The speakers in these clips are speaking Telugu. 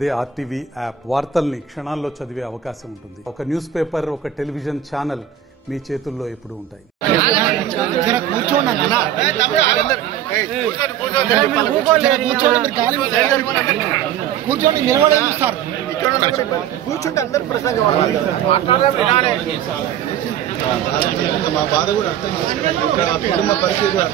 అదే ఆర్టీవీ యాప్ వార్తల్ని క్షణాల్లో చదివే అవకాశం ఉంటుంది. ఒక న్యూస్ పేపర్, ఒక టెలివిజన్ ఛానల్ మీ చేతుల్లో ఎప్పుడూ ఉంటాయి. మా బాధ కూడా అర్థం చేసుకుంటాం. కుటుంబ పరిస్థితి కూడా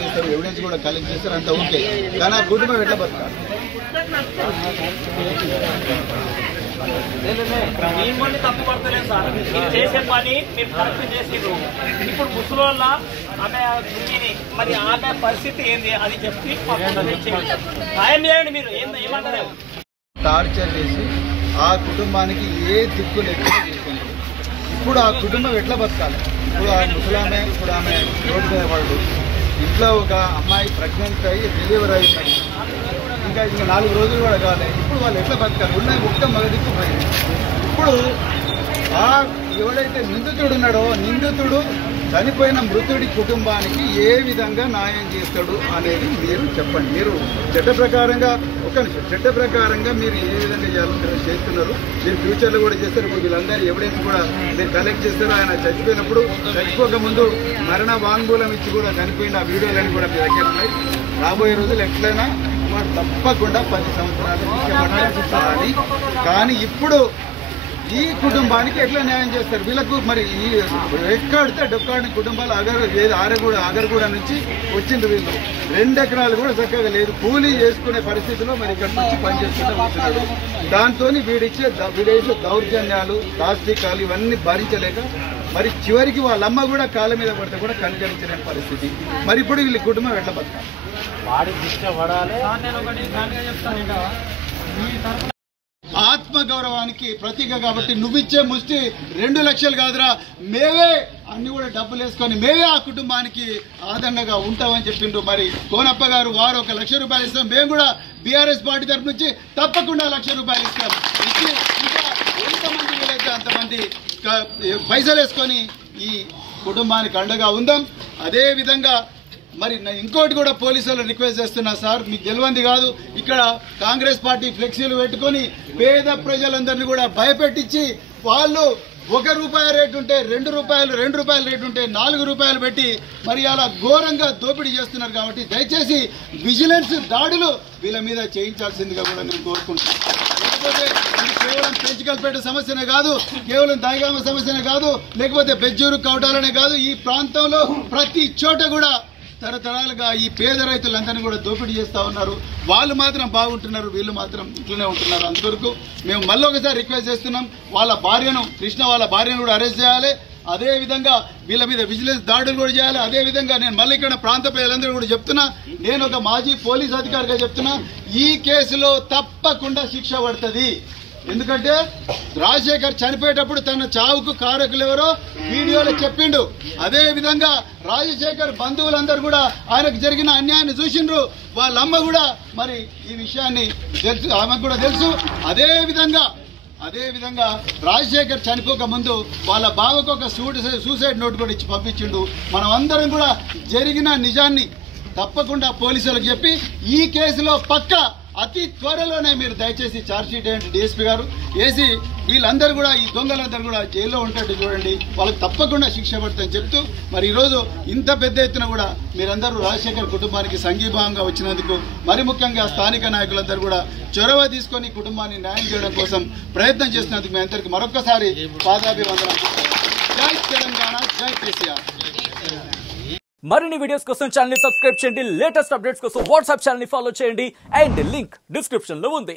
చేస్తారు, ఎవిడెన్స్ కూడా కలెక్ట్ చేస్తారు, అంత ఓకే. కానీ ఆ కుటుంబం ఎట్లా బతకాలి? మిమ్మల్ని తప్పు పడతలేదు సార్. మీరు చేసే పని మీరు కరెక్ట్ చేసిరు. ఇప్పుడు ముసలోళ్ళ ఆమె మరి ఆమె పరిస్థితి ఏంది అది చెప్పి సాయం చేయండి. మీరు ఏమంటారు? టార్చర్ చేసి ఆ కుటుంబానికి ఏ దిక్కు లేకుండా చేసింది. ఇప్పుడు ఆ కుటుంబం ఎట్లా బతకాలి? ఇప్పుడు ఆ ముసలామె, ఇప్పుడు ఆమె రోడ్డు మీద వాళ్ళు, ఇంట్లో ఒక అమ్మాయి ప్రెగ్నెంట్ అయ్యి డెలివరీ అయిపోయింది, ఇంకా 4 రోజులు కూడా కావాలి. ఇప్పుడు వాళ్ళు ఎట్లా బతకాలి? ఉన్న మొత్తం మగదిక్కు పోయింది. ఇప్పుడు ఆ ఎవడైతే నిందితుడు ఉన్నాడో, నిందితుడు చనిపోయిన మృతుడి కుటుంబానికి ఏ విధంగా న్యాయం చేస్తాడు అనేది మీరు చెప్పండి. మీరు చట్ట ప్రకారంగా చట్ట ప్రకారంగా మీరు ఏ విధంగా చేయాలని చేస్తున్నారు. మీరు ఫ్యూచర్లో కూడా చేస్తారు. ఇప్పుడు వీళ్ళందరూ ఎవిడెన్స్ కూడా మీరు కలెక్ట్ చేస్తారు. ఆయన చచ్చిపోయినప్పుడు, చచ్చిపోక ముందు మరణ వాంగ్మూలం ఇచ్చి కూడా చనిపోయిన ఆ వీడియోలన్నీ కూడా మీ దగ్గర ఉన్నాయి. రాబోయే రోజులు ఎట్లయినా వాడు తప్పకుండా 10 సంవత్సరాలు శిక్ష పడాలి. కానీ ఇప్పుడు ఈ కుటుంబానికి ఎట్లా న్యాయం చేస్తారు? వీళ్ళకు మరి ఈ ఎక్కడితే డొక్కాడిన కుటుంబాలు ఆగరగూడ నుంచి వచ్చిండ్రు. వీళ్ళు 2 ఎకరాలు కూడా చక్కగా లేదు, కూలీ చేసుకునే పరిస్థితిలో మరి ఇక్కడికి వచ్చి పనిచేసుకుంటూ ఉంటున్నారు. దాంతో వీడేసే దౌర్జన్యాలు, దాస్తికాలు ఇవన్నీ భరించలేక మరి చివరికి వాళ్ళమ్మ కూడా కాళ్ళ మీద పడితే కూడా కనికరించలేని పరిస్థితి. మరి ఇప్పుడు వీళ్ళ కుటుంబం ఎట్లా బతకాలి? ఆత్మగౌరవానికి ప్రతీక కాబట్టి నువ్విచ్చే ముష్టి 2 లక్షలు కాదురా, మేవే అన్ని కూడా డబ్బులు వేసుకొని మేవే ఆ కుటుంబానికి ఆదరణగా ఉంటామని చెప్పిండ్రు. మరి కోనప్ప గారు వారు 1 లక్ష రూపాయలు ఇస్తాం, మేము కూడా బీఆర్ఎస్ పార్టీ తరఫు నుంచి తప్పకుండా 1 లక్ష రూపాయలు ఇస్తాం. ఇచ్చి ఇంకా ఎంతమంది వీలైతే అంతమంది పైసలు వేసుకొని ఈ కుటుంబానికి అండగా ఉందాం. అదేవిధంగా మరి ఇంకోటి కూడా పోలీసులు రిక్వెస్ట్ చేస్తున్నా సార్, మీకు తెలియంది కాదు, ఇక్కడ కాంగ్రెస్ పార్టీ ఫ్లెక్సీలు పెట్టుకొని పేద ప్రజలందరినీ కూడా భయపెట్టించి వాళ్ళు ₹1 రేటు ఉంటే ₹2 రేటు ఉంటే ₹4 పెట్టి మరి అలా ఘోరంగా దోపిడీ చేస్తున్నారు. కాబట్టి దయచేసి విజిలెన్స్ దాడులు వీళ్ళ మీద చేయించాల్సిందిగా కూడా నేను కోరుకుంటున్నాను. లేకపోతే ఇది కేవలం పెంచుకల్పేట సమస్యనే కాదు, కేవలం దాయిగామ సమస్యనే కాదు, లేకపోతే బెజ్జూరు కౌటాలనే కాదు, ఈ ప్రాంతంలో ప్రతి చోట కూడా తరతరాలుగా ఈ పేద రైతులందరినీ కూడా దోపిడీ చేస్తూ ఉన్నారు. వాళ్ళు మాత్రం బాగుంటున్నారు, వీళ్ళు మాత్రం ఇట్లనే ఉంటున్నారు. అంతవరకు మేము మళ్ళీ ఒకసారి రిక్వెస్ట్ చేస్తున్నాం, వాళ్ళ భార్యను, కృష్ణ వాళ్ళ భార్యను కూడా అరెస్ట్ చేయాలి. అదేవిధంగా వీళ్ళ మీద విజిలెన్స్ దాడులు కూడా చేయాలి. అదేవిధంగా నేను మళ్ళీ ఇక్కడ ప్రాంత ప్రజలందరూ కూడా చెప్తున్నా, నేను ఒక మాజీ పోలీస్ అధికారిగా చెప్తున్నా, ఈ కేసులో తప్పకుండా శిక్ష పడుతుంది. ఎందుకంటే రాజశేఖర్ చనిపోయేటప్పుడు తన చావుకు కారకులు ఎవరో వీడియోలో చెప్పిండు. అదే విధంగా రాజశేఖర్ బంధువులందరూ కూడా ఆయనకు జరిగిన అన్యాయాన్ని చూసిండ్రు. వాళ్ళమ్మ కూడా మరి ఈ విషయాన్ని తెలుసు, ఆమెకు కూడా తెలుసు. అదే విధంగా రాజశేఖర్ చనిపోక ముందు వాళ్ళ బావకు ఒక సూసైడ్ నోట్ కూడా ఇచ్చి పంపించిండు. మనం అందరం కూడా జరిగిన నిజాన్ని తప్పకుండా పోలీసులకు చెప్పి ఈ కేసులో పక్కా అతి త్వరలోనే మీరు దయచేసి ఛార్జ్షీట్ వేయండి డీఎస్పీ గారు వేసి, వీళ్ళందరూ కూడా ఈ దొంగలందరూ కూడా జైల్లో ఉంటట్టు చూడండి, వాళ్ళకి తప్పకుండా శిక్ష పడుతుందని చెప్తూ మరి ఈరోజు ఇంత పెద్ద ఎత్తున కూడా మీరందరూ రాజశేఖర్ కుటుంబానికి సంఘీభావంగా వచ్చినందుకు, మరి ముఖ్యంగా స్థానిక నాయకులందరూ కూడా చొరవ తీసుకొని కుటుంబాన్ని న్యాయం చేయడం కోసం ప్రయత్నం చేసినందుకు మీ అందరికీ మరొకసారి పాదాభివందనం. జై తెలంగాణ, జై కేసీఆర్. మరిన్ని వీడియోస్ కోసం ఛానల్ ని సబ్స్క్రైబ్ చేయండి. లేటెస్ట్ అప్డేట్స్ కోసం వాట్సాప్ ఛానల్ ని ఫాలో చేయండి. అండ్ లింక్ డిస్క్రిప్షన్ లో ఉంది.